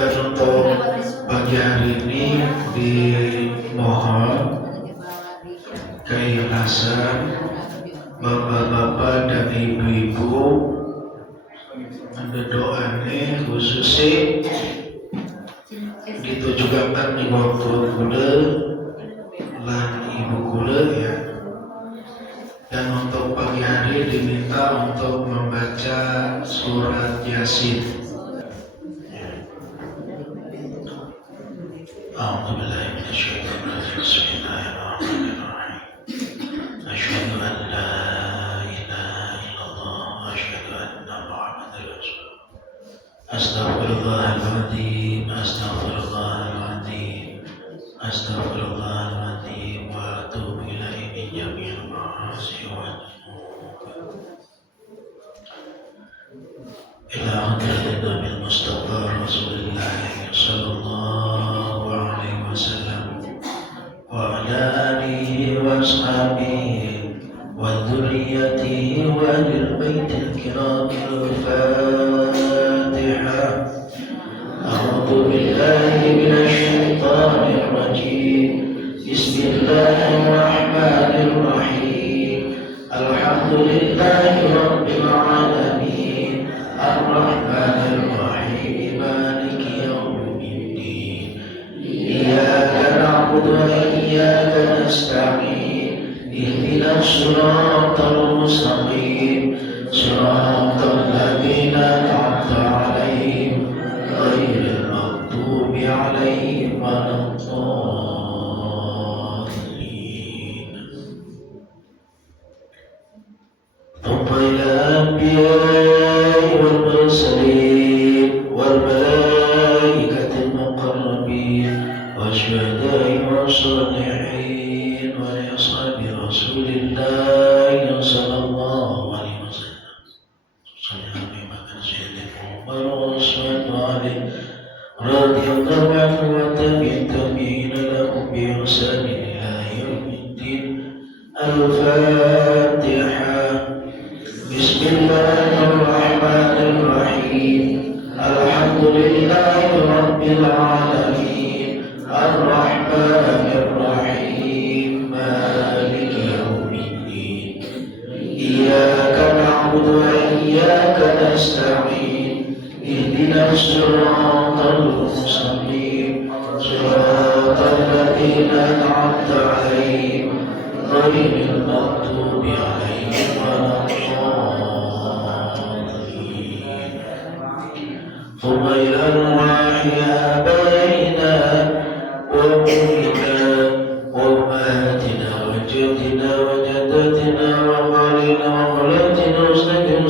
Dan untuk pagi hari ini dimohon keikhlasan bapak-bapak dan ibu-ibu mendoakan khususnya ditujukan di waktu kula dan ibu kula ya. Dan untuk pagi hari diminta untuk membaca surat Yasin. A'udzubillahi minasyaitonir rajim. Bismillahirrahmanirrahim. Asyhadu an la ilaha illallah wa asyhadu anna Muhammadar Rasulullah. Astaghfirullahaladzim, astaghfirullahaladzim, astaghfirullahaladzim wa atubu ilaihi min jami'il ma'asi wa dzunub. Ila hadratin Nabil Mustafa Rasulullah sallallahu alaihi wasallam wa ala alihi wa ashabihi wa dzurriyyatihi wa ahlil baitil kiramil Fatiha. A'udzu billahi minasy syaithanir rajim. Bismillahirrahmanirrahim. Alhamdulillahi rabbil alamin. Ar-Rahmanir Rahim. Maliki yaumiddin. Iyyaka na'budu wa iyyaka nasta'in. Ihdinas siratal mustaqim. Siratal ladzina an'amta 'alaihim ghairil maghdubi 'alaihim waladdallin. Thumma ila anbiya'i wal mursalin wal malaikatil muqarrabin wasyuhada'i wassalihin wa li ashabi Rasulillah sallallahu alaihi wasallam. Sallallahu alaihi radhiyallahu anhu wa tabi'in lahum bi ihsan ila yaumiddin. Al-Fatiha. Bismillahirrahmanirrahim. Alhamdulillahi rabbil alamin. Ar-Rahmanir Rahim. Maliki yaumiddin. Iyyaka na'budu wa iyyaka nasta'in. Ihdinas siratal mustaqim. Siratal ladzina an'amta 'alaihim ghairil maghdubi 'alaihim waladdallin. Thumma ila al-wahyi abaina wa ummina wa ummahatina wa jadina wa jaddatina wa khalina wa khalatina wa ustadina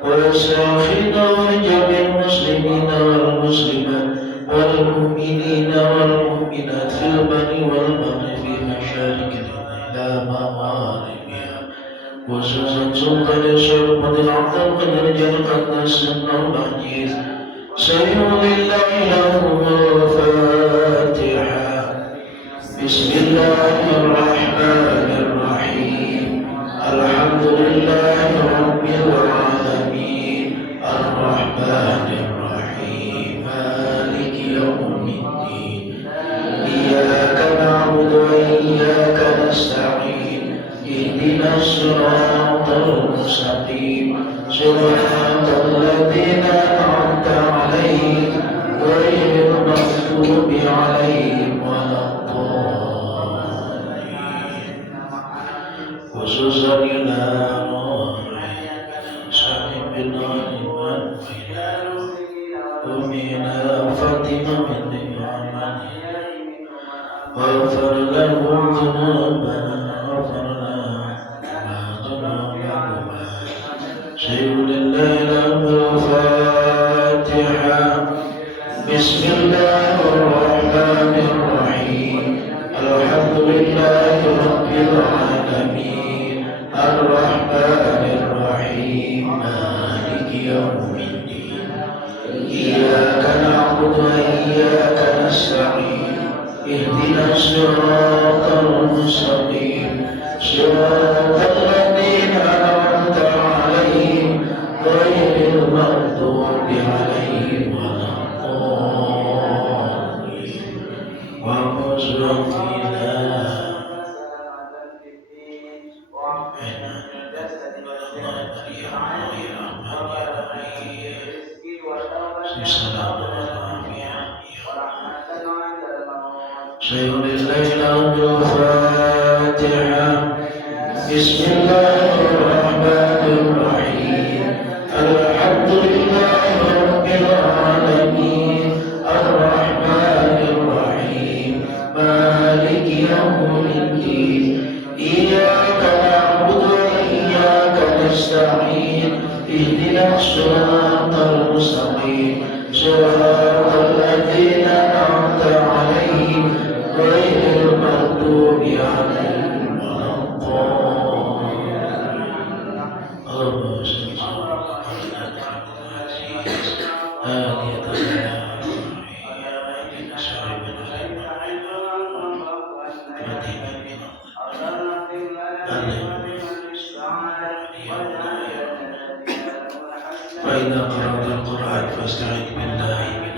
wa asyafina wa jami'il muslimina wal muslimat wal mu'minina wal mu'minat fil bari wal bahri fi masyariqil ila magharibiha. Khususan Sultan Syarifudin Abdul Qadir Jalqadnas Nurul Aziz Sayyidillah lahumul Fatiha. Bismillahirrahmanirrahim. Alhamdulillahi rabbil alamin. Ar-Rahmanir Rahim. Maliki yaumiddin. Iyyaka na'budu wa iyyaka nasta'in. Ihdinas siratal mustaqim. Siratal ladzina an'amta 'alaihim ghairil maghdubi 'alaihim waladdallin. Khususan ila Sa'id bin Aliman Umina Fatimah binti Muhammad waghfir lahum dhunubana waghfir lana dhunubahuma. Sayyidillah lahumul Fatiha. Bismillahirrahmanirrahim. Alhamdulillahi rabbil alamin. Ar-Rahmanir Rahim. Maliki yaumiddin. Iyyaka na'budu wa iyyaka nasta'in. Ihdinas siratal mustaqim. Siratal ladzina an'amta 'alaihim ghairil maghdubi 'alaihim waladdallin. السلام والعافية. سيد الليلة الفاتحة. بسم الله الرحمن الرحيم. الحمد لله رب العالمين الرحمن الرحيم مالك يوم الدين إياك نعبد وإياك نستعين اهدنا الصراط المستقيم صراط الذين أنعمت عليهم غير المغضوب عليهم ولا الضالين. اللهم صل على فإذا قرأت القرآن فاستعذ بالله من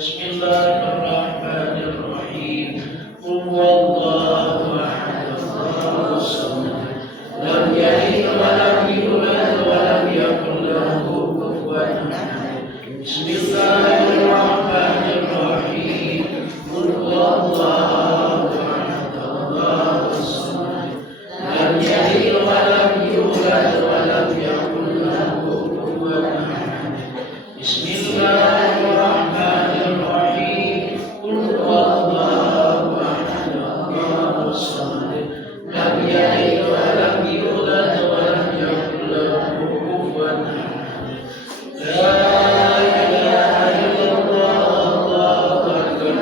بسم الله الرحمن الرحيم قل هو الله أحد الله الصمد لم يلد ولم يولد ولم يكن له كفوا أحد بسم الله الرحمن الرحيم قل هو الله أحد الله الصمد لم يلد ولم يولد ولم يكن له كفوا أحد بسم الله الرحمن الرحيم قل هو الله أحد الله الصمد لم يلد ولم يولد ولم يكن له كفوا أحد لا إله إلا الله الله أكبر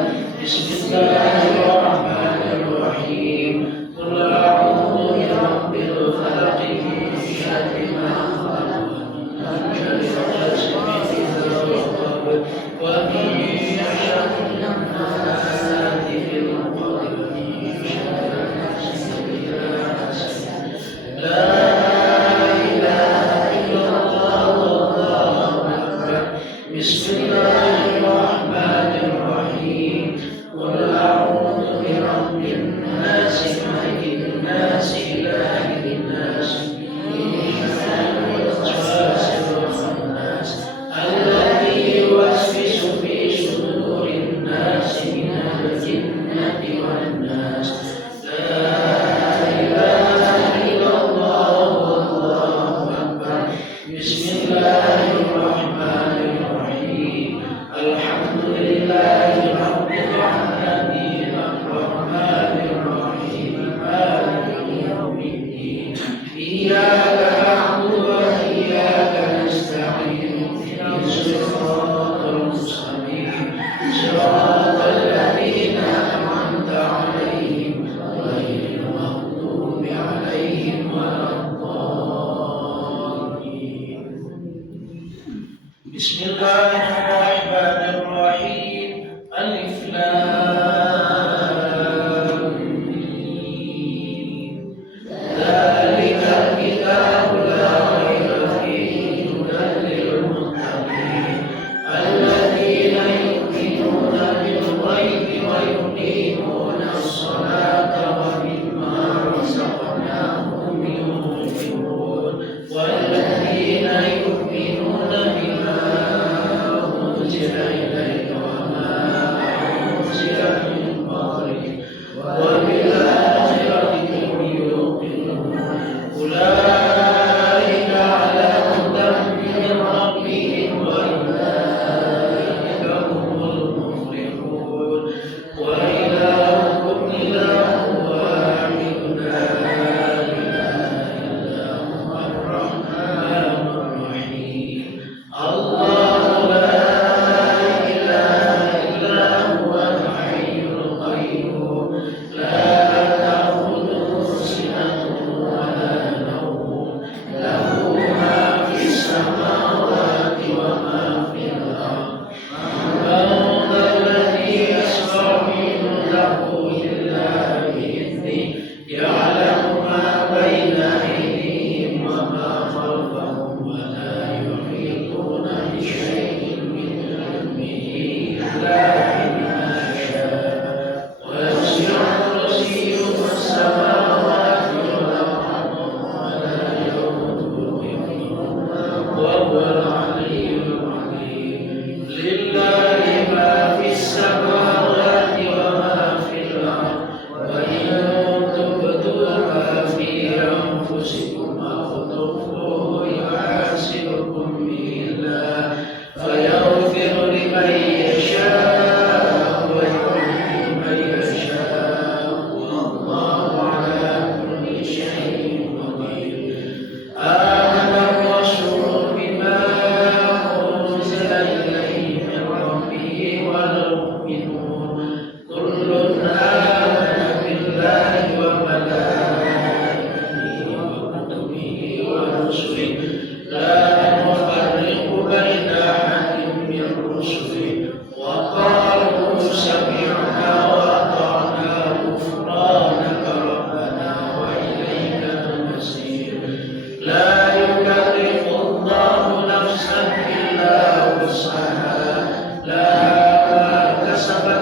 بسم الله الرحمن الرحيم قل أعوذ برب الفلق من شر ما خلق ومن شر غاسق إذا وقب ومن شر النفاثات في العقد ومن شر حاسد إذا حسد لا إله إلا الله الله أكبر بسم الله الرحمن الرحيم قل أعوذ برب الناس ملك الناس إله الناس من شر الوسواس الخناس الذي يوسوس في صدور الناس من الجنة والناس لا إله إلا الله والله أكبر بسم الله الرحمن الرحيم الحمد لله رب العالمين الرحمن الرحيم مالك يوم الدين إياك نعبد وإياك نستعين اهدنا الصراط المستقيم صراط الذين أنعمت عليهم غير المغضوب عليهم ولا الضالين بسم الله الرحمن الرحيم ألف لام ميم ذلك الكتاب لا ريب فيه هدى للمتقين الذين يؤمنون بالغيب ويقيمون الصلاة ومما رزقناهم ينفقون والذين يؤمنون بما أنزل إليك وما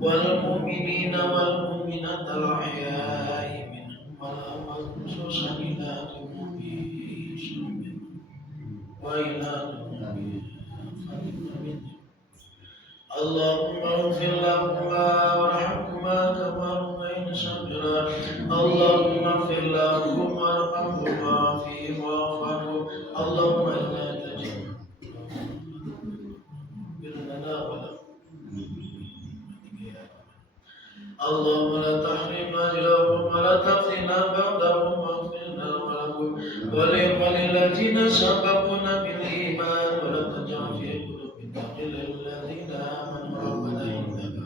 والمؤمنين والمؤمنات الأحياء منهم والأموات خصوصا إلى ذنوبهم وإلى ذنوبهم اللهم اغفر لهما وارحمهما كما ربياني صغيرا اللهم اغفر لهما وارحمهما فيهم واعف عنهم اللهم إنا تجد لنا ولهم اللهم لا تحرمنا أجرهم ولا تفتنا بعدهم واغفر لنا ولهم وللذين سبقونا بالإيمان ولا تجعل في قلوبنا غلا للذين آمنوا ربنا إنك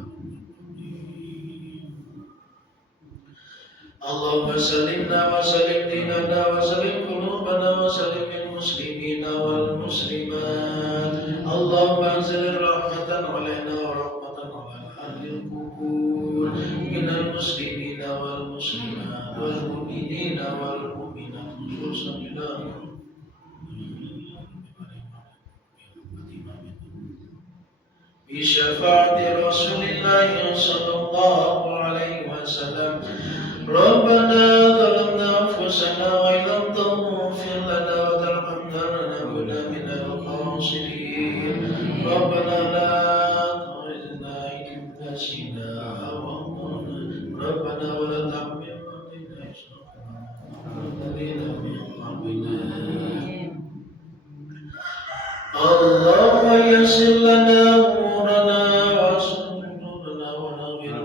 اللهم سلمنا وسلم ديننا وسلم قلوبنا وسلم المسلمين والمسلمات اللهم انزل رحمة علينا ورحمة على أهل القبور من المسلمين والمسلمات والمؤمنين والمؤمنات خصوصا إلى بشفاعة رسول الله صلى الله عليه وسلم ربنا ظلمنا أنفسنا وإن لم تغفر لنا وترحمنا لنكن من الخاسرين ربنا لا تؤاخذنا إن نسينا أو أخطأنا ربنا ولا تحمل علينا إصرا الذين من قبلنا اللهم يسر لنا أمورنا واستر ذنوبنا ونغفر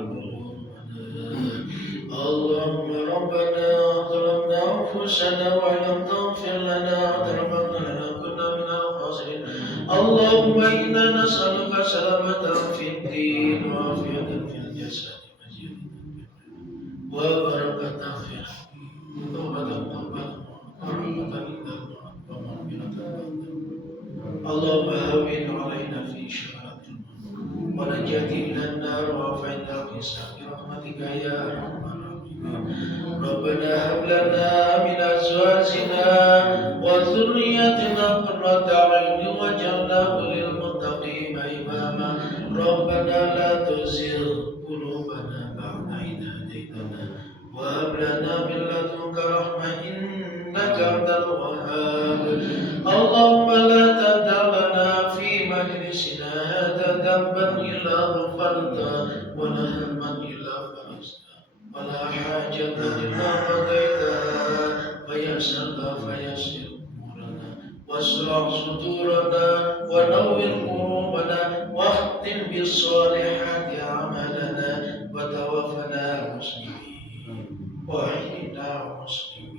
اللهم ربنا ظلمنا أنفسنا وإن لم تغفر لنا وترحمنا لنكن من الخاسرين اللهم إنا نسألك سلامة في الدين وعافية في الجسد وبركة في الحياة وتوبة قبل ورحمة عند الموت ومغفرة اللهم هون علينا في شهادة ونجاة من النار وعافية الحساب برحمتك يا أرحم ربنا هب لنا من أزواجنا وذرياتنا قرة أعين واجعلنا للمتقين إماما ربنا لا تزغ قلوبنا بعد إذ هديتنا وهب لنا من لدنك رحمة إنك أنت الوهاب اللهم لا تدع لنا في مجلسنا هذا ذنبا إلا غفرته ولا هما إلا فرجته ولا حاجة إلا قضيتها فيسرها فيسر أمورنا واشرح صدورنا ونور قلوبنا واختم بالصالحات أعمالنا وتوفنا مسلمين وأحينا مسلمين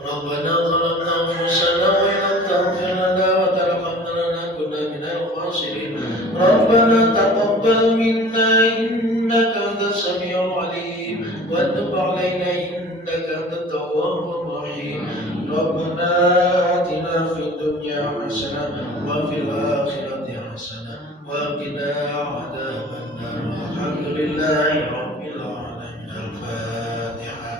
ربنا ظلمنا أنفسنا وإن لم تغفر لنا وترحمنا لنكن من الخاسرين ربنا تقبل منا إنك أنت السميع العليم وتب علينا إنك أنت التواب الرحيم ربنا آتنا في الدنيا حسنة وفي الآخرة حسنة وقنا عذاب النار الحمد لله رب العالمين الفاتحة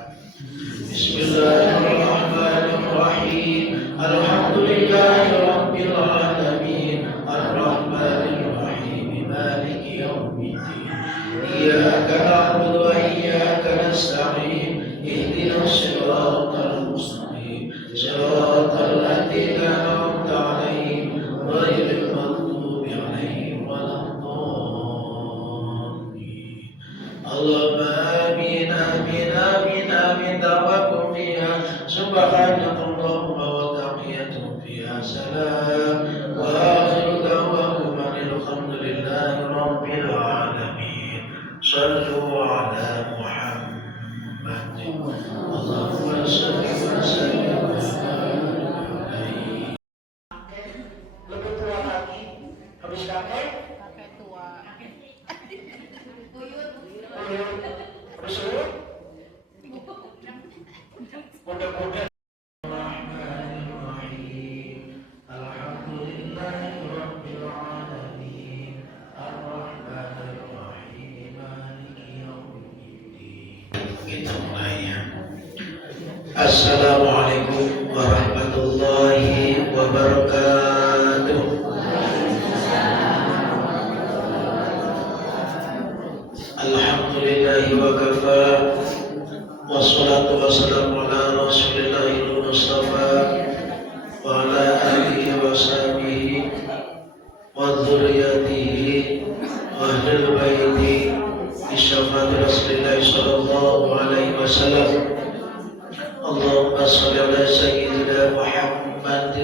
بسم الله الرحمن الرحيم الحمد لله رب العالمين الرحمن الرحيم مالك يوم الدين إياك نعبد وإياك نستعين اهدنا الصراط المستقيم صراط الذين أنعمت عليهم غير المغضوب عليهم ولا الضالين اللهم آمين آمين آمين آمين دعواكم فيها سبحانك اللهم وتحيتهم فيها سلام وآخر دعواكم أن الحمد لله رب العالمين صلوا على محمد اللهم صل وسلم عليه. Lebih tua lagi, habis kakek? Kakek tua. Habis uyut? Mudah-mudahan. Assalamualaikum warahmatullahi wabarakatuh. وصحبه وذريته وأهل البيت بشفاعة رسول الله صلى الله عليه وسلم. اللهم صل على سيدنا محمد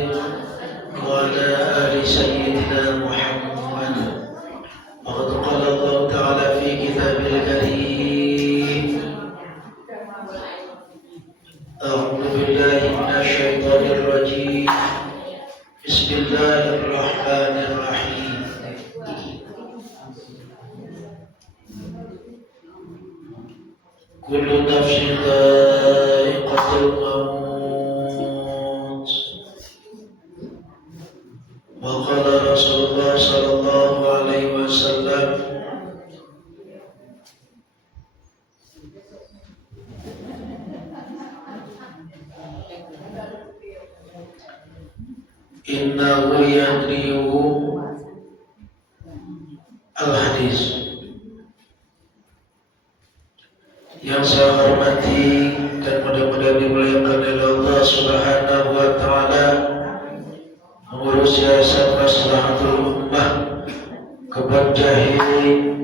وعلى آل سيدنا محمد. وقد قال الله تعالى في كتابه الكريم: أعوذ بالله من الشيطان الرجيم. بسم الله الرحمن الرحيم. كل نفس ذائقة الموت. وقال رسول الله صلى الله عليه وسلم: innahu yadrihu al-hadis. Yang saya hormati dan mudah-mudahan dimuliakan oleh Allah Subhanahu wa taala, mengurus yayasan Maslahatul Ummah Kebanjahili,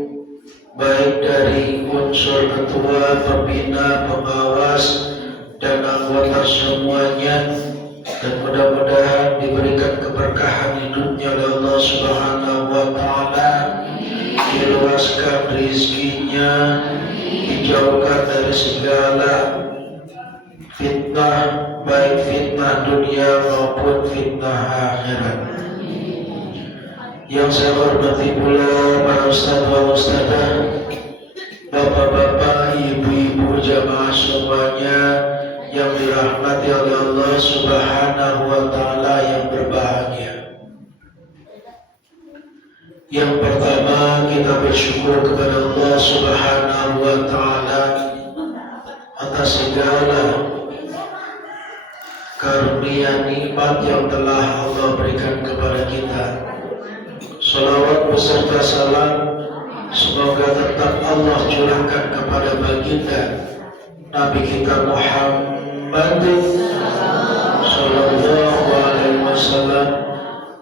baik dari unsur ketua, pembina, pengawas dan anggota semuanya, dan mudah-mudahan diberikan keberkahan hidupnya oleh Allah Subhanahu wa taala, diluaskan rezekinya, dijauhkan dari segala fitnah, baik fitnah dunia maupun fitnah akhirat. Yang saya hormati pula para ustaz wa ustazah, bapak-bapak, ibu-ibu, jamaah semuanya yang dirahmati oleh Allah Subhanahu wa taala yang berbahagia. Yang pertama, kita bersyukur kepada Allah Subhanahu wa taala atas segala karunia nikmat yang telah Allah berikan kepada kita. Salawat beserta salam semoga tetap Allah curahkan kepada baginda Nabi kita Muhammad sallallahu alaihi wasallam,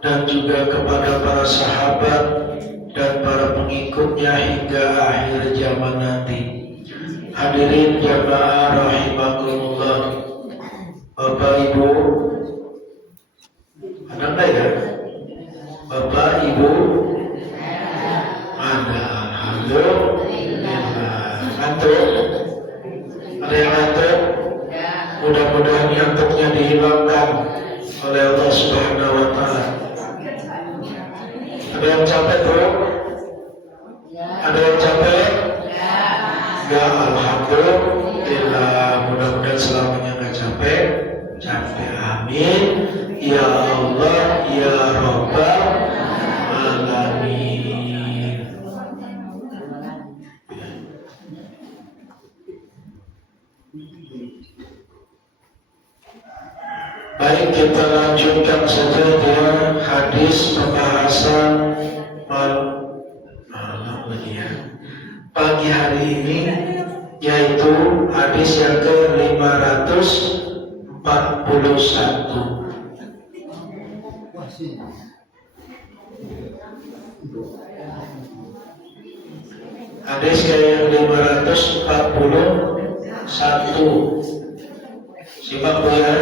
dan juga kepada para sahabat dan para pengikutnya hingga akhir zaman nanti. Hadirin jamaah rahimakumullah, Bapak Ibu, ada enggak ya? Bapak Ibu ada. Alhamdulillah. Ngantuk? Ada yang ngantuk? Mudah-mudahan ngantuknya dihilangkan oleh Allah Subhanahu wa taala. Ada yang capek tuh? Ada yang capek? Ya, alhamdulillah. Mudah-mudahan selamanya nggak capek. Amin. Ya Allah, ya Rabbal alamin. Baik, kita lanjutkan saja dia hadis pembahasan malam lagi ya, pagi hari ini, yaitu hadis yang ke-541. Hadis ke-541. Simak Bu ya.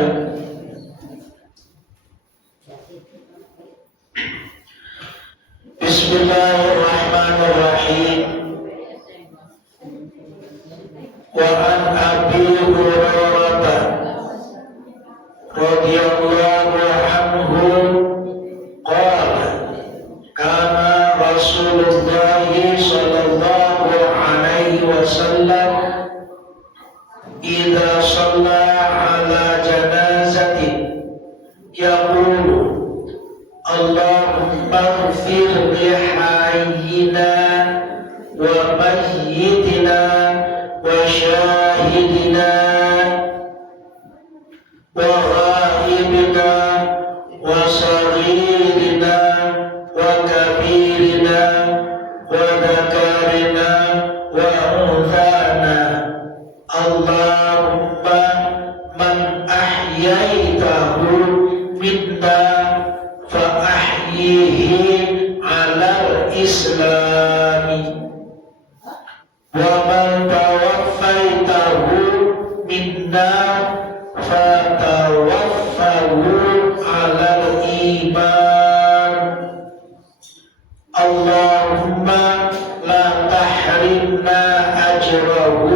Bismillahirrahmanirrahim. Wa an Abi Hurairah radhiyallahu anhu qala kana Rasulullah sallallahu alaihi wasallam idza shalla ala janazatin yaqulu Allahumma ighfir li hayyina wa mayyitina wa syahidina wa ghaibina wa saghirina wa kabirina wa dhakarina wa unthana. Allahumma man ahyaitahu minna nahyihi 'alal islami wa man tawaffaitahu minna fatawaffahu 'alal iman. Allahumma la tahrimna ajrahu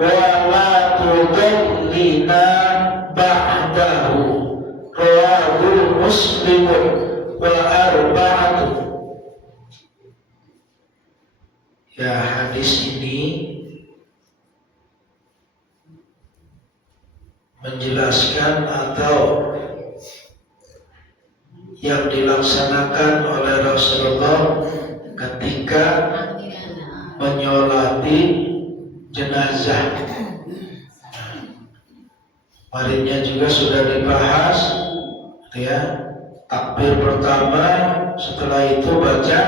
wa la tudallina ba'dahu. Rawahu Muslimun wa arba'atu. Ya, hadis ini menjelaskan atau yang dilaksanakan oleh Rasulullah ketika menyolati jenazah. Kemarinnya juga sudah dibahas, ya. Takbir pertama, setelah itu baca,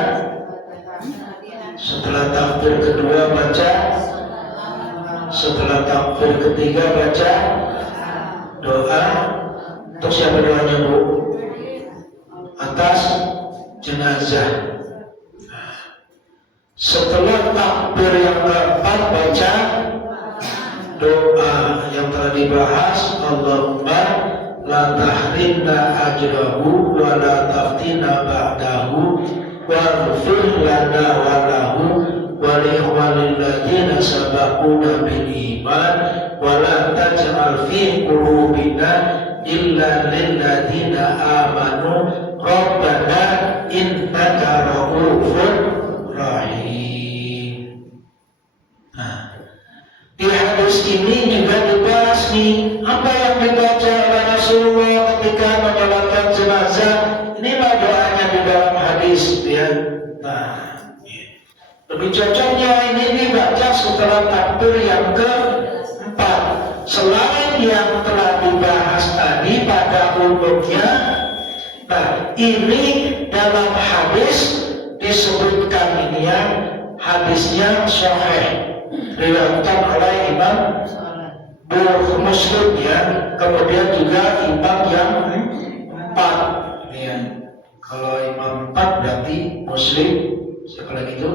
setelah takbir kedua baca, setelah takbir ketiga baca doa. Untuk siapa doanya, Bu? Atas jenazah. Setelah takbir yang keempat baca doa yang telah dibahas. Allahumma la tahrimna ajrahu wa la taftina ba'dahu waghfir lana wa lahu wa li ikhwanil ladzina sabaquna bil iman wa la taj'al fi qulubina illa lil ladzina amanu rabbana innaka ra'ufur rahim. Di hadis ini juga dibahas nih apa yang dibaca oleh Rasulullah ketika menyolatkan jenazah. Inilah doanya di dalam hadis, ya. Nah, lebih cocoknya ini dibaca setelah takbir yang keempat. Selain yang telah dibahas tadi pada umumnya, nah ini dalam hadis disebutkan ini ya, hadisnya sahih. Diriwayatkan oleh Imam Muslim, ya. Kemudian juga imam yang empat, ya. Kalau imam empat berarti Muslim. Siapa lagi itu?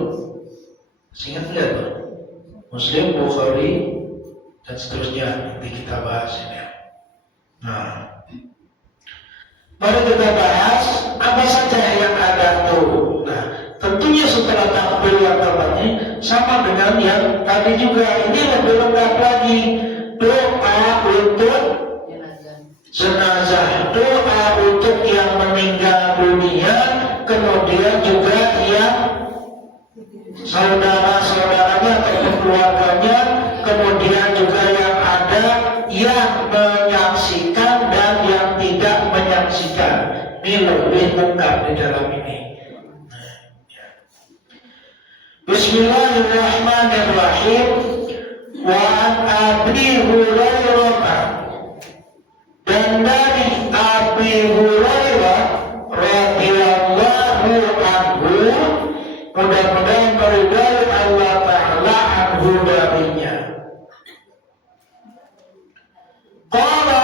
Ingat nggak tuh? Muslim, Bukhari, dan seterusnya. Nanti kita bahas ini. Nah, mari kita bahas apa saja yang ada tuh. Nah, tentunya setelah takbir yang keempatnya sama dengan yang tadi juga, ini lebih lengkap lagi. Doa untuk jenazah, doa untuk yang meninggal dunia, kemudian juga yang saudara-saudaranya atau keluarganya, kemudian juga yang ada yang menyaksikan dan yang tidak menyaksikan. Ini lebih lengkap di dalam ini. Bismillahirrahmanirrahim. Wa an Abi Hurairah, dan dari Abi Hurairah radhiyallahu anhu, mudah-mudahan meridai Allah Ta'ala anhu darinya. Qala,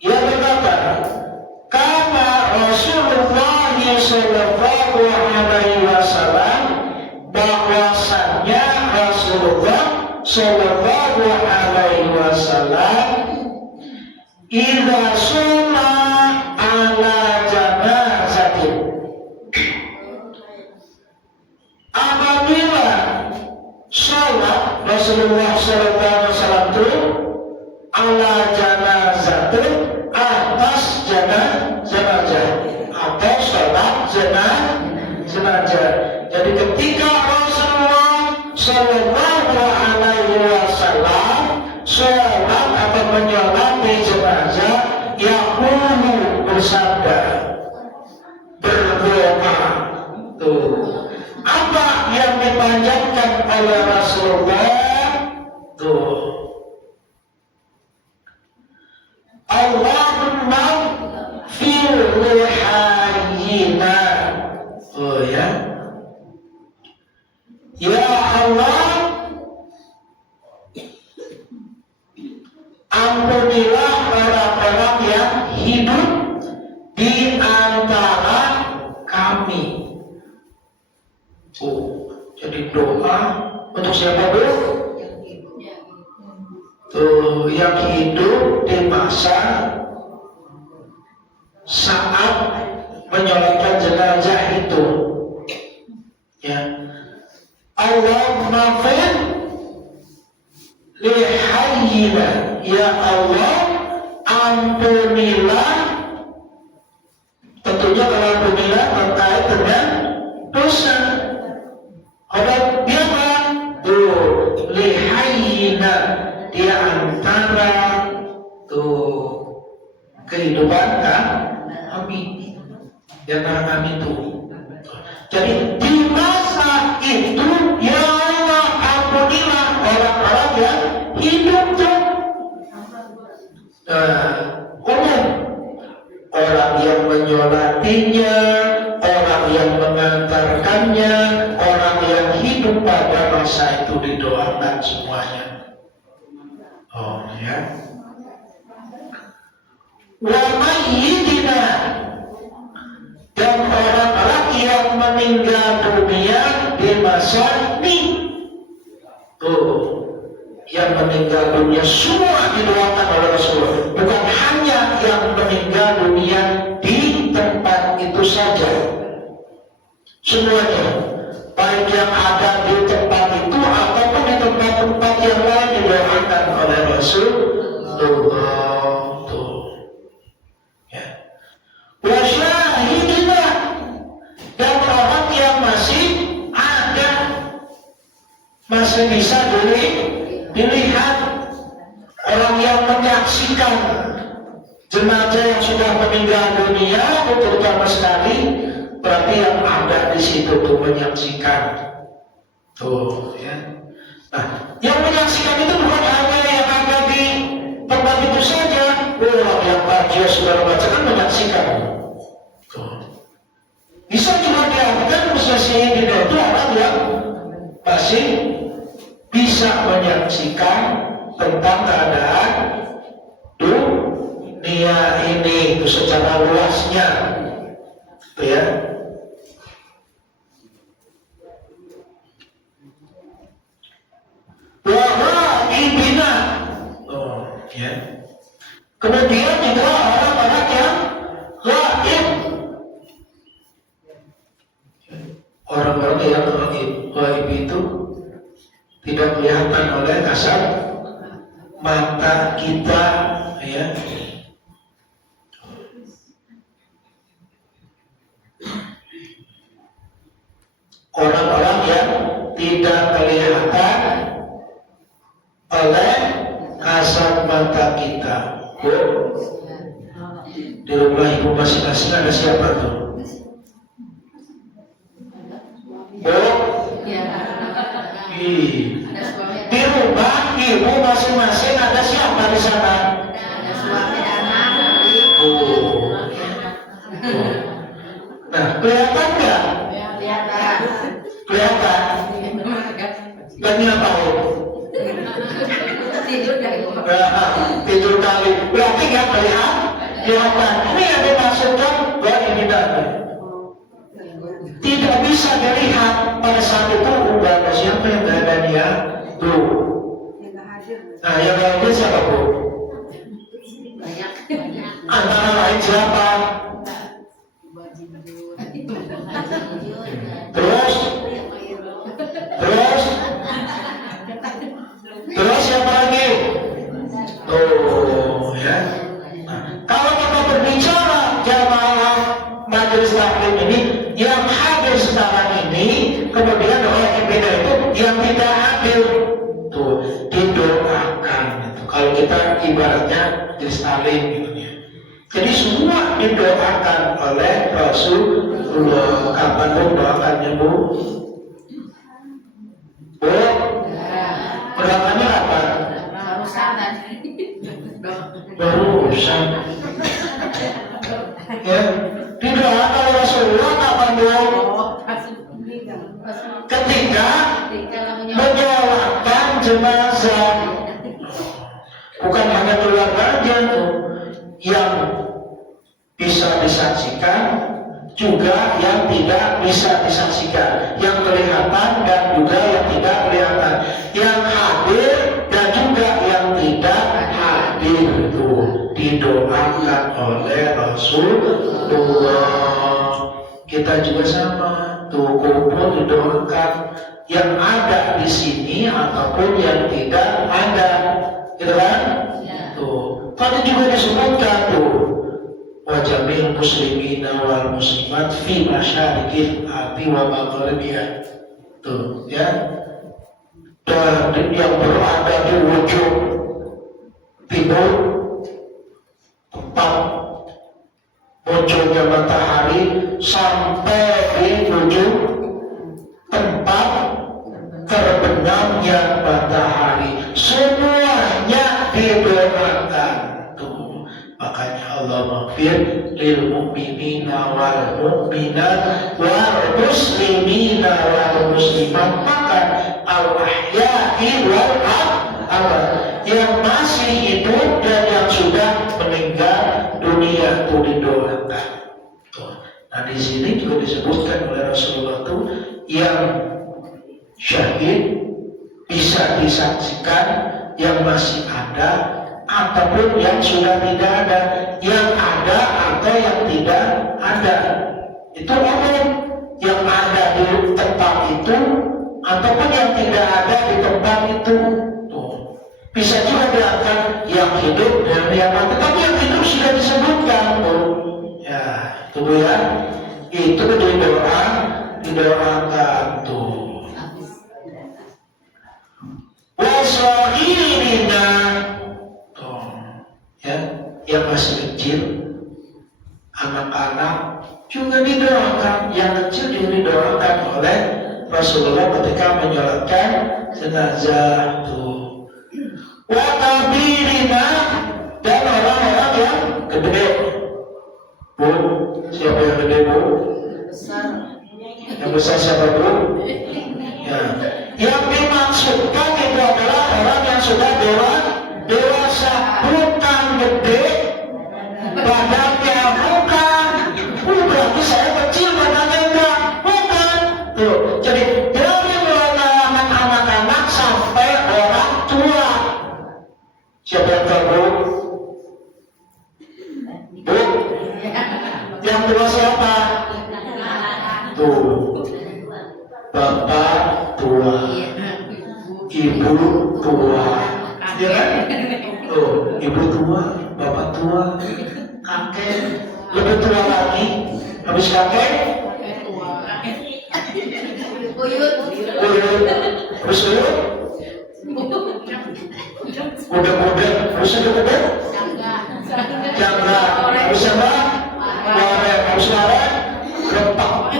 ia berkata, kama Rasulullah sallallahu alaihi wasallam, bahwasannya Rasulullah sallallahu alaihi wasallam idza shalla ala janazatin, apabila sholat Rasulullah sallallahu alaihi wasallam itu ala janazatin, atas jenazah atau sholat jenazah. Jadi ketika Rasulullah sallallahu alaihi wasallam sholat atau menyolati jenazah, yaqulu, bersabda, berdoa. Tuh, apa yang dipanjatkan oleh Rasulullah? Tuh, Allahumma fil hayyina. Oh ya, ya Allah, ampunilah orang-orang yang hidup di antara termasuk siapa Bu? Tuh, yang hidup di masa saat menyolatkan jenazah itu. Ya, Allahumma fir li hayyina, ya Allah ampunilah. Tentunya kalau ampunilah terkait dengan dosa. Obat dia apa? Tuh, li hayyina, dia antara tuh kehidupan kan kami di antara kami itu. Jadi di masa itu ya Allah ampunilah orang-orang yang hidup tuh. Umum orang yang menyolatinya, orang yang mengantarkannya, orang yang hidup pada masa itu didoakan semuanya. Oh ya. Wa mayyidina, dan orang-orang yang meninggal dunia di masa ini. Tuh, yang meninggal dunia semua didoakan oleh Rasulullah, bukan hanya yang meninggal dunia di tempat itu saja. Semuanya, baik yang ada di tempat itu ataupun di tempat-tempat yang lain didoakan oleh Rasulullah. Wasyahidina, dan orang yang masih ada, masih bisa dilihat, orang yang menyaksikan jenazah yang sudah meninggal dunia, terutama sekali berarti yang ada di situ tuh menyaksikan. Tuh ya. Nah, yang menyaksikan itu bukan hanya yang ada di tempat itu saja. Orang yang bahagia sudah membacakan menyaksikan. Bisa juga diartikan musyasyihidina itu orang yang masih bisa menyaksikan tentang keadaan dunia ini itu secara luasnya, itu ya. Wa'ibina, ya. Kemudian juga orang-orang yang gaib. Orang-orang yang gaib itu tidak kelihatan oleh kasat mata kita, ya. Orang-orang yang tidak kelihatan oleh kasat mata kita. Bu, di rumah ibu masing-masing ada siapa tuh? Bu, di rumah ibu masing-masing ada siapa di sana? Ada suami anak. Nah, kelihatan nggak? Kelihatan. Kelihatan. Dan nggak tahu. Tidur kali. Berarti nggak kelihatan. Ini yang dimaksudkan gaibinah. Tidak bisa dilihat pada saat itu ada siapa yang ada dia tuh. Nah, yang lainnya siapa Bu? Banyak. Antara lain siapa? Terus siapa lagi? Tuh ya. Nah, kalau kita berbicara jamaah majelis taklim ini, yang hadir sekarang ini, kemudian doa ibina itu yang tidak hadir, tuh didoakan. Gitu. Kalau kita ibaratnya majelis taklim gitu ya. Jadi semua didoakan oleh Rasulullah. Kapan Bu doakannya Bu? Bu? Doakannya kapan? Barusan. Ya, didoakan oleh Rasulullah kapan Bu? Ketika menyolatkan jenazah. Bukan hanya keluarga aja tuh yang bisa disaksikan, juga yang tidak bisa disaksikan, yang kelihatan dan juga yang tidak kelihatan. yang hadir dan juga yang tidak hadir itu didoakan oleh Rasulullah. Kita juga sama, tuh kumpul didoakan yang ada di sini ataupun yang tidak ada, gitu kan? Tuh, tadi juga disebutkan tuh wajamil muslimina wal muslimat fi masyariqil ardi wa magharibiha. Tuh, ya. Dan yang berada di ujung timur tempat munculnya matahari sampai di ujung tempat terbenamnya matahari, semuanya didoakan. Tuh, makanya Allah maghfir lil mu'minina wal mu'minat wal muslimina wal muslimat, maka al ahya'i wal amwat, yang masih hidup dan yang sudah meninggal dunia itu didoakan. Tuh. Nah di sini juga disebutkan oleh Rasulullah itu yang syahid bisa disaksikan yang masih ada ataupun yang sudah tidak ada, yang ada atau yang tidak ada. Itu umum, yang ada di tempat itu ataupun yang tidak ada di tempat itu. Tuh. Bisa juga diangkat yang hidup dan yang mati, tapi yang hidup sudah disebutkan. Tuh. Ya, itu ya. Itu didoakan tuh. Wasahirina, tuh, ya, yang masih kecil, anak-anak juga didoakan, yang kecil juga didoakan oleh Rasulullah ketika menyolatkan jenazah tuh. Wakabirina, dan orang-orang yang gede. Bu, siapa yang gede, Bu? Yang besar siapa, Bu? Ya. Yang dimaksudkan itu adalah orang yang sudah dewasa, bukan gede badannya, bukan. Berarti saya kecil badannya, enggak, bukan. Tuh, jadi dari mulai anak-anak sampai orang tua. Siapa yang tahu, Bu? Bu? Yang tua siapa? Tuh, bapak tua, ibu tua, ya kan? Tuh, ibu tua, bapak tua, kakek, lebih tua lagi, habis kakek, uyut, habis uyut, muda-muda, habis muda, jangga, habis apa? Lorek, habis lorek, rempak.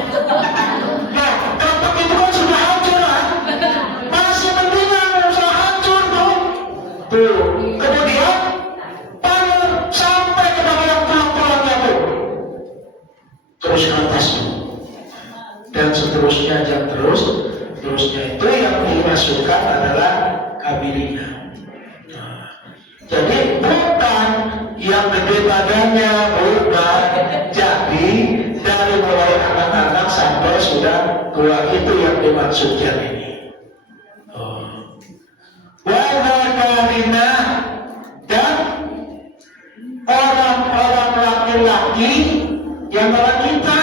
Nah, rempak itu kan sudah hancur kan? Masih mendingan, sudah hancur tuh. Tuh, kemudian panen sampai ke bagian tulang-tulangnya tuh. Terus ke atas tuh. Dan seterusnya, dan terusnya itu yang dimasukkan adalah kabirina. Nah, jadi bukan yang gede badannya, bukan. Jadi dari mulai anak-anak sampai sudah tua itu yang dimaksudkan ini. Wadakarina, dan orang-orang laki-laki yang orang kita,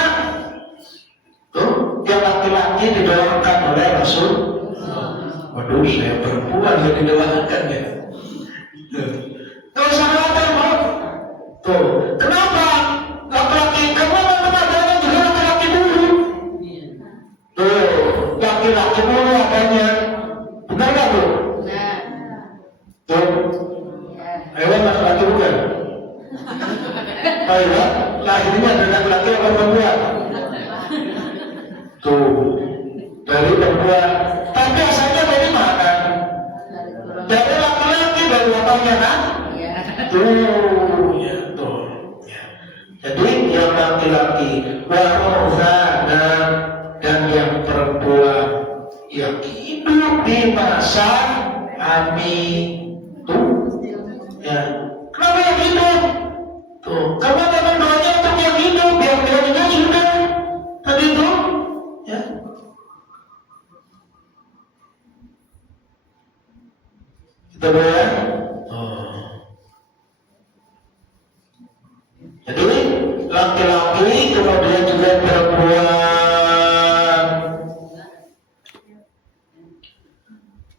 tuh, yang laki-laki didoakan oleh Rasul. Waduh, saya perempuan yang didoakan ya. Tuh, sahabat, tuh, kenapa laki-laki? Karena memang adanya juga laki-laki dulu. Tuh, laki-laki dulu adanya. Benar nggak, Bu? Tuh, hewan laki-laki bukan? Hewan lahirnya dari laki-laki atau perempuan? Tuh, dari perempuan. Tapi asalnya dari mana? Dari laki-laki, dari bapaknya kan? Tuh, ya, tuh. Ya. Jadi yang laki-laki, warohana, dan yang perempuan yang hidup di masa kami. Tuh, ya. Kenapa yang hidup? Tuh, karena memang doanya untuk yang hidup, yang doanya sudah tadi itu, ya. Betul ya? Oh. Jadi laki-laki kemudian juga perempuan.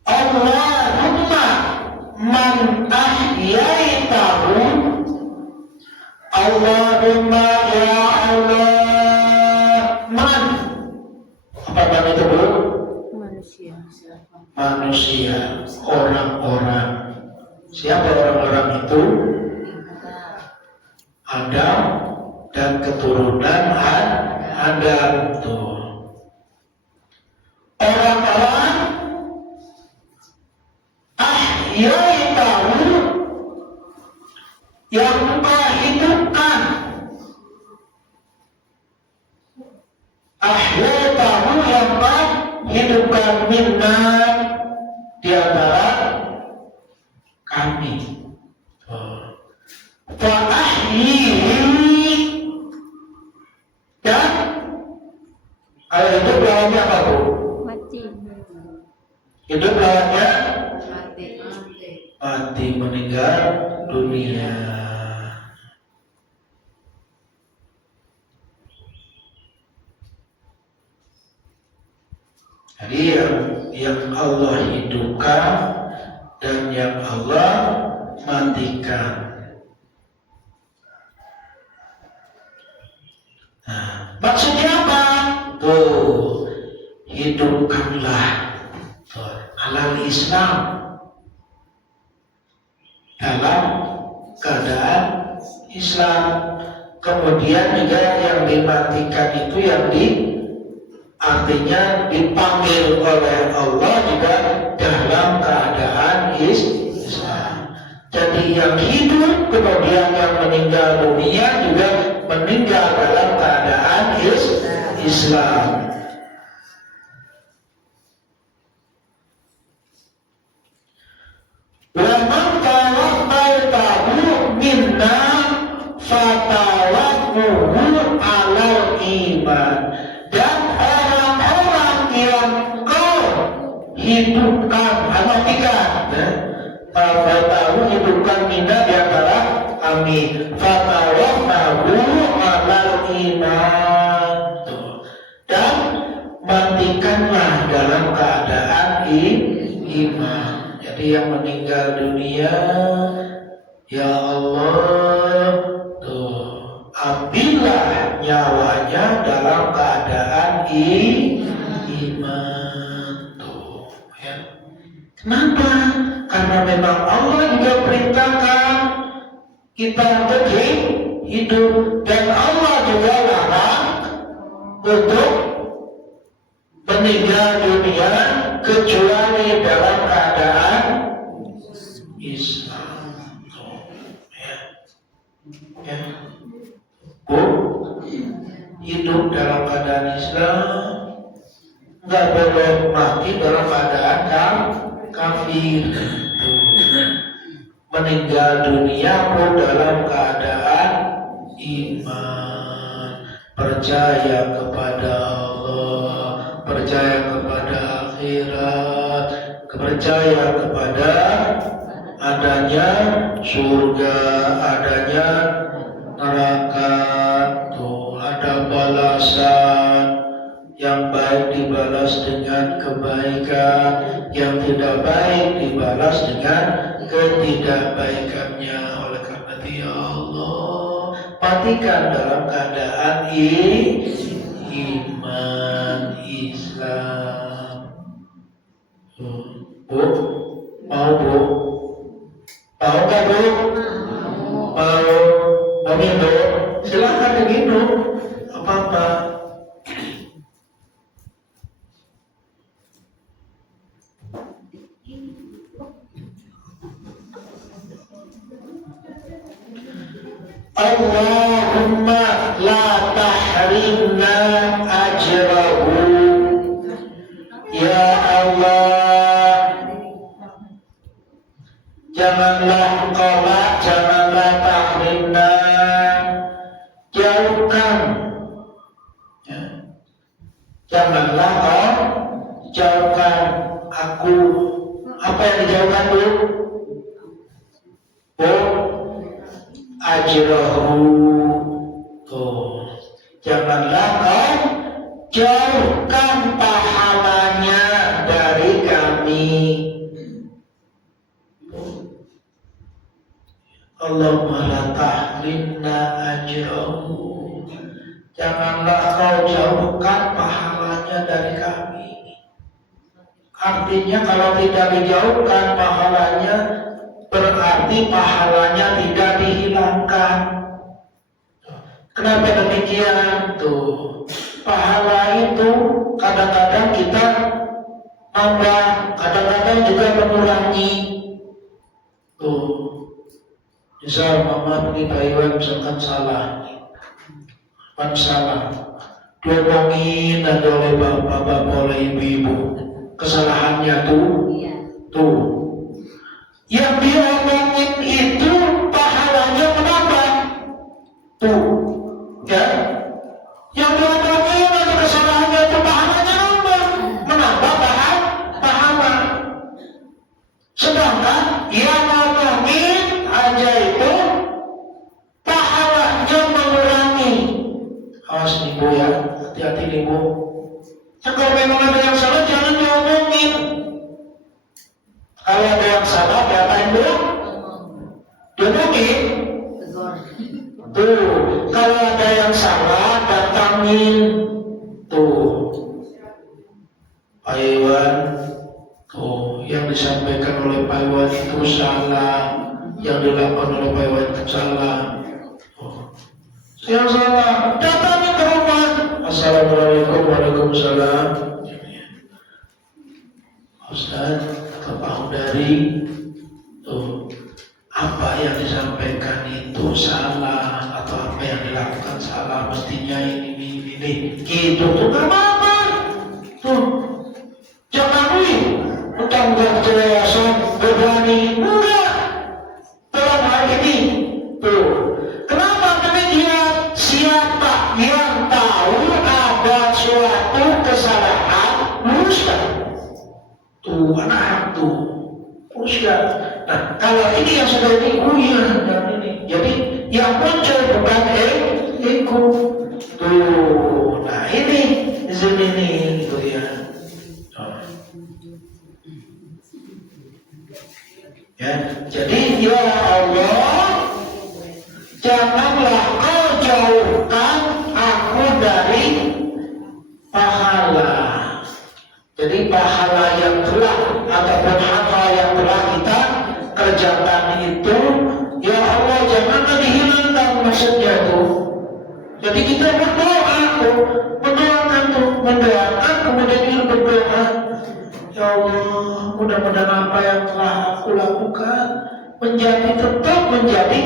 Allahumma man ahyaitahu, Allahumma ya Allah, man, apa man itu dulu? Manusia, orang-orang. Siapa orang-orang itu? Adam dan keturunan Adam. Tuh. Orang-orang ahyaitahu yang engkau hidupkan. Ahyaitahu yang engkau hidupkan minna di antara kami. Fa ahyihi, dan kalau hidup lawannya apa Bu? Mati. Hidup lawannya Mati. mati, meninggal dunia. Jadi yang Allah hidupkan dan yang Allah matikan. Nah, maksudnya apa? Tuh, hidupkanlah alal Islam dalam keadaan Islam. Kemudian juga yang dimatikan itu yang artinya dipanggil oleh Allah juga dalam keadaan Islam. Jadi yang hidup kemudian yang meninggal dunia juga meninggal dalam keadaan Islam. Wa man tawaffaitahu minna fatawaffuhu alal iman, dan orang-orang yang kau hidupkan, matikan, tahu hidupkan minna di antara kami, fatawaffahu alal iman, dan matikanlah dalam keadaan iman. Jadi yang meninggal dunia, ya Allah, tuh, ambillah nyawanya dalam keadaan iman. Tuh, ya. Kenapa? Karena memang Allah juga perintahkan kita untuk hidup, dan Allah juga larang untuk meninggal dunia kecuali dalam keadaan Islam. Ya. Ya. Bu, hidup dalam keadaan Islam, nggak boleh mati dalam keadaan kafir. Meninggal dunia pun dalam keadaan iman, percaya kepada Allah, percaya kepada akhirat, percaya kepada adanya surga, adanya neraka, tuh ada balasan, yang baik dibalas dengan kebaikan, yang tidak baik dibalas dengan ketidakbaikannya. Oleh karena itu ya Allah, matikan dalam keadaan iman Islam. Bu, mau Bu? Mau nggak Bu? Mau minum? Silakan diminum, apa-apa. Allahumma la tahrimna ajrahu, ya Allah, janganlah tahrimna, jauhkan, ya. Janganlah jauhkan aku. Apa yang dijauhkan dulu? janganlah kau jauhkan pahalanya dari kami. Allahumma la tahrimna ajrahu, janganlah kau jauhkan pahalanya dari kami. Artinya kalau tidak dijauhkan pahalanya, berarti pahalanya tidak dihilangkan. Kenapa demikian? Tuh, pahala itu kadang-kadang kita nambah, kadang-kadang juga mengurangi. Tuh, misal mama pergi Taiwan misalkan salah, diomongin aja oleh bapak-bapak, oleh ibu-ibu, kesalahannya tuh, yang diomongin itu pahalanya menambah, tuh, ya, yang diomongin atau kesalahannya itu pahalanya menambah pahala. Sedangkan yang ngomongin aja itu pahalanya mengurangi. Awas nih Bu ya, hati-hati nih Bu. Ya, kalau memang ada yang salah jangan diomongin. Kalau ada yang salah diapain Bu? Diomongin. Tuh, kalau ada yang salah datangin. Tuh, Pak Iwan, tuh yang disampaikan oleh Pak Iwan itu salah, yang dilakukan oleh Pak Iwan itu salah. Yang salah, datangnya ke rumah. Assalamualaikum, waalaikumsalam. Ustaz atau Pak Hudari, tuh apa yang disampaikan itu salah atau apa yang dilakukan salah, mestinya ini gitu tuh nggak apa-apa. Tuh jangan utang berjelasan berani enggak dalam hal ini. Tuh kenapa demikian? Siapa yang tahu ada suatu kesalahan, luruskan. Tuh anak tuh luruskan. Nah kalau ini yang sudah ini, oh iya dan ini, jadi yang muncul bukan ego. Tuh, nah ini izin ini gitu ya. Ya, jadi ya Allah, janganlah kau jauhkan aku dari pahala. Jadi pahala yang telah ataupun hal yang telah kita kerjakan itu, ya Allah janganlah dihilangkan, maksudnya tuh. Jadi kita berdoa tuh, mendoakan kemudian kita berdoa, ya Allah mudah-mudahan apa yang telah aku lakukan tetap menjadi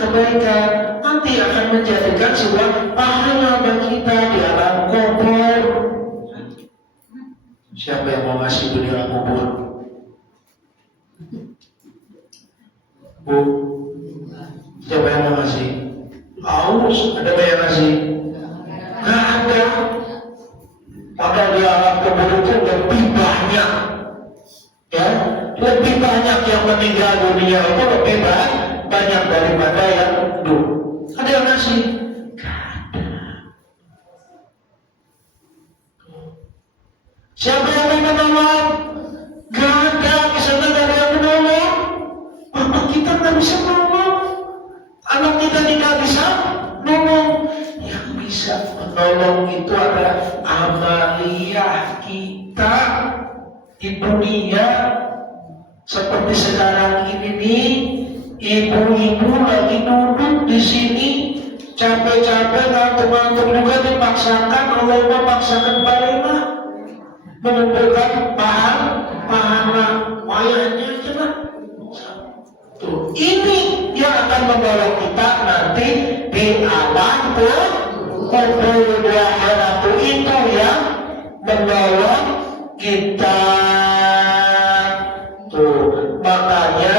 kebaikan, nanti akan menjadikan sebuah pahala bagi kita di alam kubur. Siapa yang mau ngasih di alam kubur? Bu, siapa yang mau ngasih? Aus, ada yang ngasih? Nggak ada. Padahal di alam kubur itu lebih banyak, ya, lebih banyak yang meninggal dunia itu lebih banyak daripada yang hidup. Ada yang ngasih? Siapa yang mau menolong? Gak ada. Misalnya gak ada yang menolong, bapak kita gak bisa menolong, anak kita tidak bisa menolong. Yang bisa menolong itu adalah amaliyah kita di dunia. Seperti sekarang ini nih, ibu-ibu lagi duduk di sini, capek-capek, ngantuk-ngantuk juga dipaksakan, Allah memaksakan pahala, mengumpulkan pahala, wayahnya aja lah. Tuh, ini yang akan membawa kita nanti di alam kubur di akhirat, itu yang membawa kita. Tuh, makanya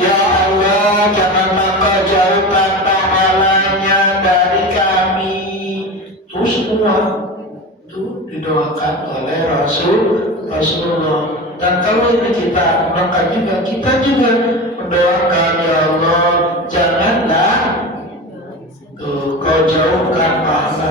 ya Allah janganlah kau jauhkan pahalanya dari kami. Tuh semua itu didoakan oleh Rasulullah. Dan kalau ini kita, maka juga kita juga mendoakan, ya Allah janganlah kau jauhkan pahala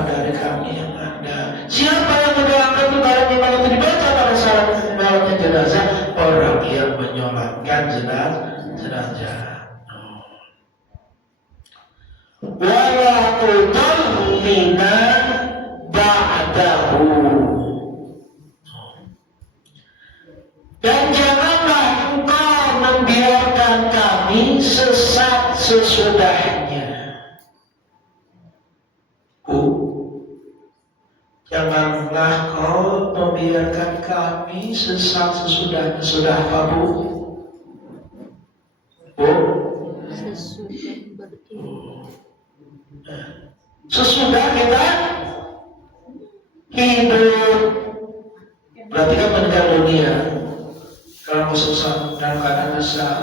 mustaqimina ba'dahu. Dan janganlah engkau membiarkan kami sesat sesudahnya. Janganlah kau membiarkan kami sesat sesudahnya. Sudah apa, Bu? Sesudah kita hidup, berarti kan meninggal dunia kalau susah dalam keadaan besar.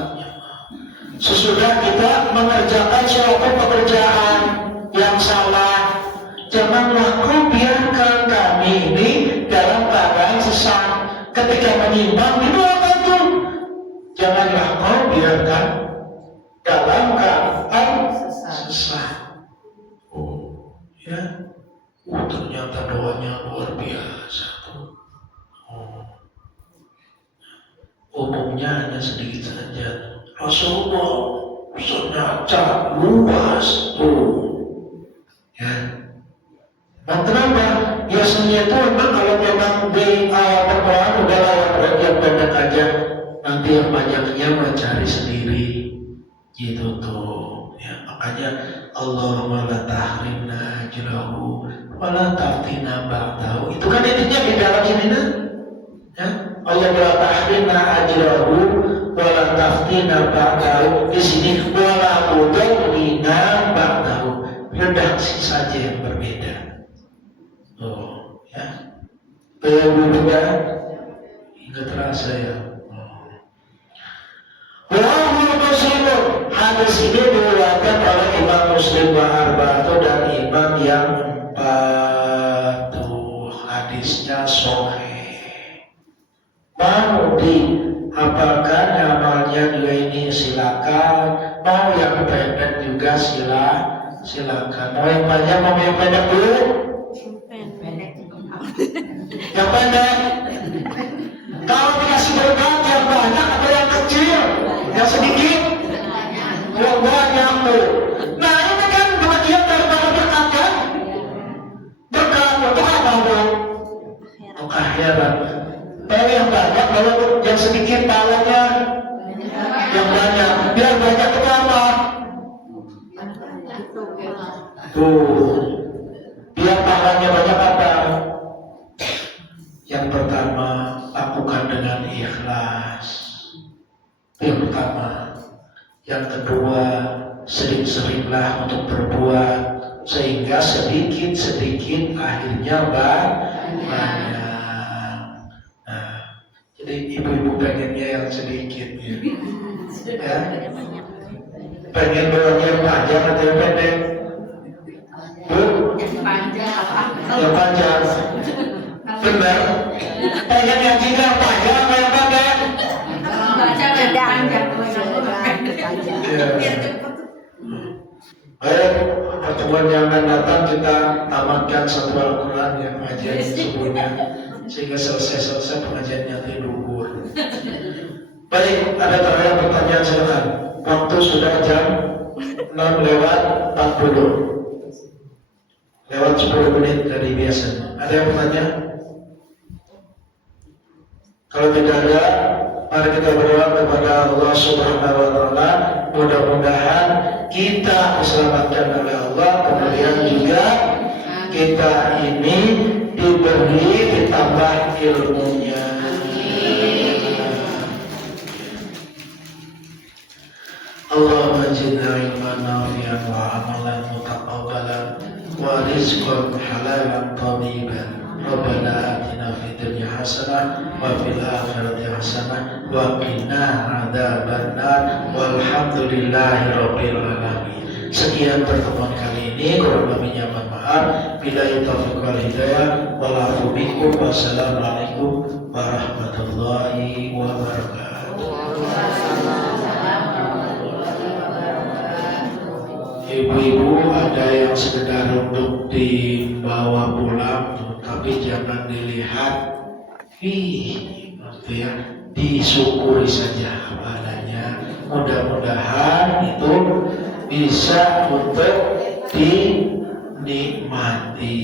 Sesudah kita mengerjakan suatu pekerjaan yang salah, janganlah kau biarkan kami ini dalam keadaan sesat. Ketika menyimpang di doakan tuh, janganlah kau biarkan dalam keadaan sesat. Ya, ternyata doanya luar biasa tuh. Umumnya hanya sedikit saja. Rasulullah ternyata luas tuh. Ya. Nah, kenapa? Biasanya itu memang kalau memang di awal pertolongan udah lewat yang pendek aja, nanti yang banyaknya mencari sendiri, gitu tuh. Ya, makanya Allahumma la tahrimna ajrahu wa la taftina ba'dahu. Itu kan intinya di dalam sini nah. Ya, Allah la tahrimna ajrahu wa la taftina ba'dahu. Di sini wa la tudallina ba'dahu. Redaksi saja yang berbeda. Oh, ya. Belum juga hingga terasa ya. Wahyu Muslim, hadis ini diriwayatkan oleh Imam Muslim wa arba'atu dan imam yang empat. Hadisnya sahih. Mau dihafalkan amalnya juga ini silakan. Mau yang pendek juga silakan. Mau yang panjang, mau yang pendek dulu? Yang pendek. Kalau dikasih berkat yang banyak atau yang kecil? Yang sedikit? Yang banyak tuh. Nah ini kan bagian daripada berkat kan? Berkat untuk apa dong? Untuk akhirat. Kalau yang banyak, kalau yang sedikit pahalanya yang banyak. Biar banyak itu apa? Tuh. Biar pahalanya banyak apa? Yang pertama, lakukan dengan ikhlas. Yang pertama. Yang kedua, sering-seringlah untuk berbuat sehingga sedikit-sedikit akhirnya banyak. Nah, jadi ibu-ibu pengennya yang sedikit ya. Pengen doanya yang panjang atau yang pendek? Bu? Yang panjang. Benar? Pengen yang tinggal panjang apa yang pendek? Baik, pertemuan yang akan datang kita tamatkan satu Al-Quran yang pengajian sebelumnya sehingga selesai pengajiannya tidur. Baik, ada terakhir pertanyaan silakan. Waktu sudah jam 6 lewat 40. Lewat 10 menit dari biasa. Ada yang bertanya? Kalau tidak ada, mari kita berdoa kepada Allah Subhanahu wa Ta'ala. Mudah-mudahan kita diselamatkan oleh Allah, kemudian juga kita ini diberi ditambah ilmunya. Allahumma zidna ilman nafi'an wa amalan mutaqabbalan wa rizqan halalan thayyiban. Rabbana atina fid dunya hasanah wa fil akhirati hasanah wa qina adzabannar walhamdulillahi rabbil alamin. Sekian pertemuan kali ini, kurang lebihnya mohon maaf. Billahi taufiq wal hidayah wal afu bikum. Wassalamualaikum warahmatullahi wabarakatuh. Ibu-ibu ada yang sekedar untuk dibawa pulang, tapi jangan dilihat, gitu ya, disyukuri saja apa adanya. Mudah-mudahan itu bisa untuk nikmati.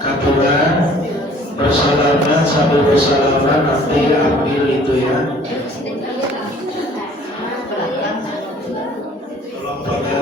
Katuran bersalaman sambil bersalaman nanti ambil itu ya. Tolong pada